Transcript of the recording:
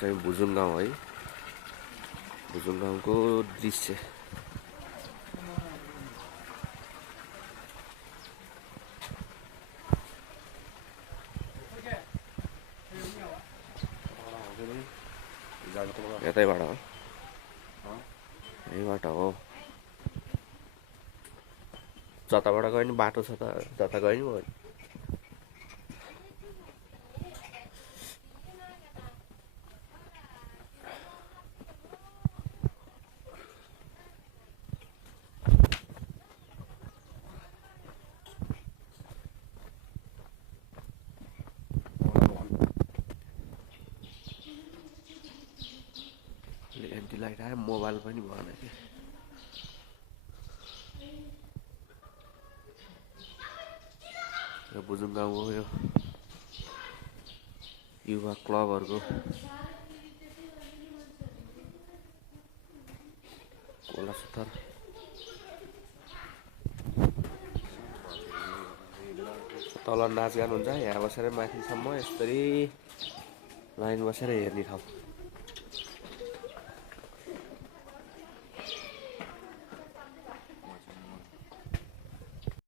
चाहिँ भुजुङ गाउँ है। भुजुङ गाउँको दृश्य यतैबाट हो, यहीँबाट हो। जताबाट गयो नि बाटो छ त, जता गयो नि भयो। एन्टी लाइट आयो, मोबाइल पनि भएन कि। यो भुजुङ गाउँको यो युवा क्लबहरूको खोला सुत्थर तल नाचगान हुन्छ, यहाँ बसेर माथिसम्म यसरी लाइन बसेर हेर्ने ठाउँ।